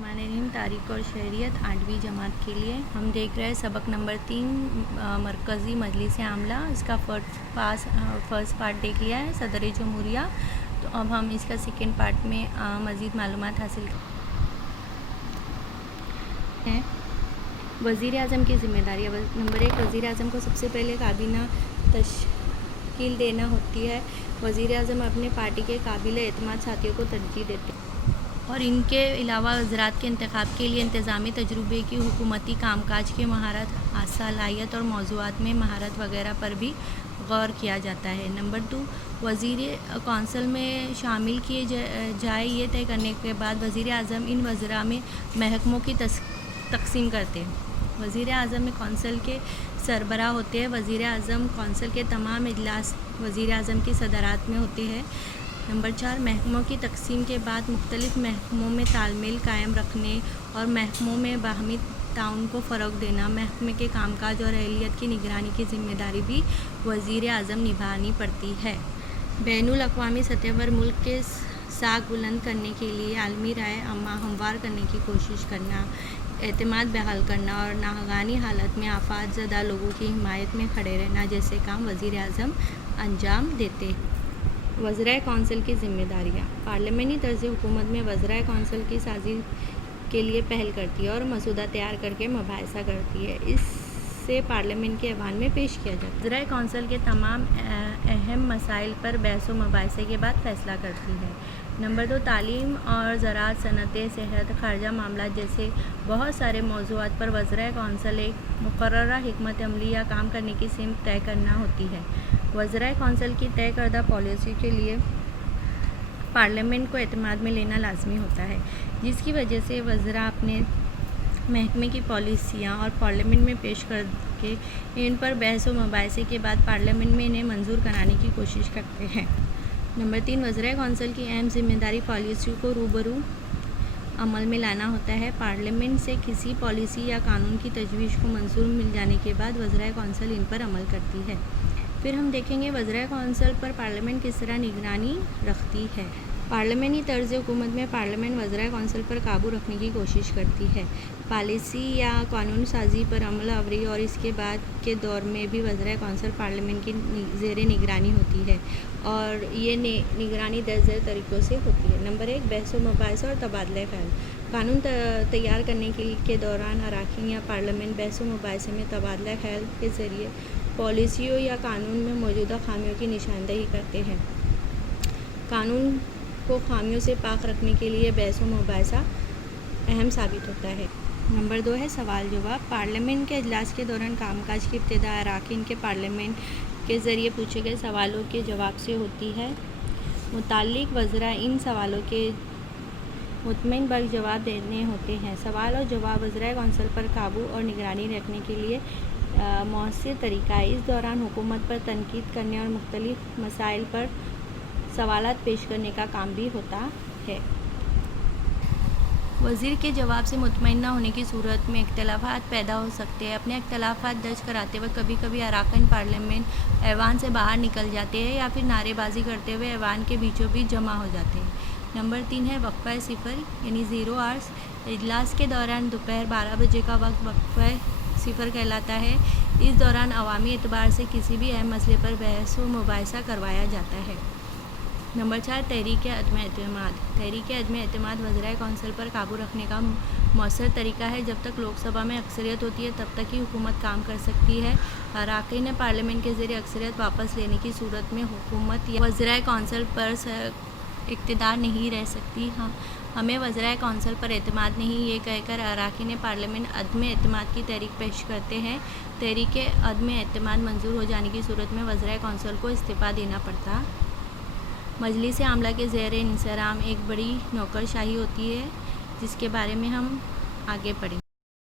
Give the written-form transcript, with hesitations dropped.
बिस्मिल्लाहिर्रहमानिर्रहीम। तारीख़ और शहरियत 8वीं जमात के लिए हम देख रहे हैं सबक नंबर 3 मरकज़ी मजलिस आमला। इसका फर्स्ट पार्ट देख लिया है, सदर जमहूरिया। तो अब हम इसका सेकेंड पार्ट में मज़ीद मालूमात हासिल हैं। वज़ीर आज़म की ज़िम्मेदारी। नंबर 1, वज़ीर आज़म को सबसे पहले काबीना तश्कील देना होती है। वज़ीर आज़म अपने पार्टी के काबिल एतमाद साथियों को तरजीह देते हैं और इनके अलावा वज़रात के इंतखाब के लिए इंतज़ामी तजुर्बे की, हुकूमती कामकाज की महारत, सलाहियत और मौज़ूआत में महारत वगैरह पर भी गौर किया जाता है। नंबर 2, वज़ीर कौंसल में शामिल किए जाए ये तय करने के बाद वज़ीर आज़म इन वज़रा में महकमों की तकसीम करते हैं। वज़ीर आज़म में कौंसल के सरबराह होते हैं। वज़ीर आज़म कौंसल के तमाम इजलास वज़ीर आज़म की सदारत में होते हैं। नंबर 4, महकमों की तकसीम के बाद मुख्तलिफ़ महकमों में तालमेल कायम रखने और महकमों में बाहमी ताउन को फ़रोग़ देना, महकमे के कामकाज और अहलियत की निगरानी की ज़िम्मेदारी भी वज़ीर आज़म निभानी पड़ती है। बैनुल अक़वामी सतह पर मुल्क के साख बुलंद करने के लिए आलमी राय अम्मा हमवार करने की कोशिश करना, एतमाद बहाल करना और नाहगानी हालत में आफात ज़दा लोगों की हिमायत में खड़े रहना जैसे काम वज़ीर आज़म अंजाम देते हैं। वज़राए कौंसल की ज़िम्मेदारियाँ। पार्लियामानी तर्ज़ हुकूमत में वज़राए कौंसल की साज़ी के लिए पहल करती है और मसूदा तैयार करके मुबाहिसा करती है। इससे पार्लियामेंट के ऐवान में पेश किया जाता है। वज़राए कौंसल के तमाम अहम मसाइल पर बहस व मुबाहिसे के बाद फ़ैसला करती है। नंबर 2, तालीम और ज़राअत, सनअतें, सेहत, ख़ारजा मामला जैसे बहुत सारे मौज़ूआत पर वज़राए कौंसल एक मुक़र्ररा हिकमत अमली या काम करने की सिमत तय करना होती है। वज़राए कौंसल की तय करदा पॉलिसी के लिए पार्लियामेंट को एतमाद में लेना लाजमी होता है, जिसकी वजह से वज़रा अपने महकमे की पॉलिसियाँ और पार्लियामेंट में पेश करके इन पर बहस व मुबाहिसे के बाद पार्लियामेंट में इन्हें मंजूर कराने की कोशिश करते हैं। नंबर 3, वज़राए कौंसल की अहम ज़िम्मेदारी पॉलिसी को रूबरू अमल में लाना होता है। पार्लियामेंट से किसी पॉलिसी या कानून की तजवीज़ को मंजूर मिल जाने के बाद वज़राए कौंसल इन पर अमल करती है। फिर हम देखेंगे वज़राए कौंसल पर पार्लियामेंट किस तरह निगरानी रखती है। पार्लियामानी तर्ज़ हुकूमत में पार्लियामेंट वज़राए कौंसल पर काबू रखने की कोशिश करती है। पॉलिसी या कानून साजी पर अमल आवरी और इसके बाद के दौर में भी वज़राए कौंसल पार्लियामेंट की ज़ेर निगरानी होती है और ये निगरानी दर तरीक़ों से होती है। नंबर 1, बहस व मुबाहिसा और तबादला ख़्याल। कानून तैयार करने के दौरान अराकीन या पार्लियामेंट बहस व मुबाहिसे में तबादला ख़्याल के ज़रिए पॉलिसियों या कानून में मौजूदा खामियों की निशानदही करते हैं। कानून को खामियों से पाक रखने के लिए बहस व मुबाहिसा अहम साबित होता है। नंबर 2 है सवाल जवाब। पार्लियामेंट के इजलास के दौरान कामकाज की इब्तिदा अराकीन के पार्लियामेंट के ज़रिए पूछे गए सवालों के जवाब से होती है। मुताल्लिक़ वज़रा इन सवालों के मुतमईन बख्श जवाब देने होते हैं। सवाल और जवाब वज़राए कौंसल पर काबू और निगरानी रखने के लिए मौसर तरीक़ा है। इस दौरान हुकूमत पर तनकीद करने और मुख्तलिफ़ मसाइल पर सवालात पेश करने का काम भी होता है। वज़ीर के जवाब से मुतमईन न होने की सूरत में इख्तिलाफ़ात पैदा हो सकते हैं। अपने इख्तिलाफ़ात दर्ज कराते वक्त कभी कभी अराकीन पार्लियामेंट ऐवान से बाहर निकल जाते हैं या फिर नारेबाजी करते हुए ऐवान के बीचों बीच जमा हो जाते हैं। नंबर 3 है वक्फ़ा सिफ़र यानी 0 आवर्स। इजलास के दौरान दोपहर 12 बजे का वक्त वक्फ़ा सिफ़र कहलाता है। इस दौरान अवामी एतबार से किसी भी अहम मसले पर बहस व मुबाहिसा करवाया जाता है। नंबर 4, तहरीक अदम एतमाद। तहरीक अदम एतमाद वज़राए कौंसल पर काबू रखने का मौसर तरीक़ा है। जब तक लोकसभा में अक्सरियत होती है तब तक ही हुकूमत काम कर सकती है। अराकीन पार्लियामेंट के ज़रिए अक्सरियत वापस लेने की सूरत में हुकूमत या वज़राए कौंसल पर इक़्तिदार नहीं रह सकती। हमें वज़राए कौंसल पर एतमाद नहीं ये कहकर अराकीन पार्लियामेंट अदम एतमाद की तहरीक पेश करते हैं। तहरीक अदम एतमाद मंजूर हो जाने की सूरत में वज़राए कौंसल को इस्तीफ़ा देना पड़ता। मजलिस आमला के ज़ेर इंसराम एक बड़ी नौकरशाही होती है जिसके बारे में हम आगे पढ़ेंगे।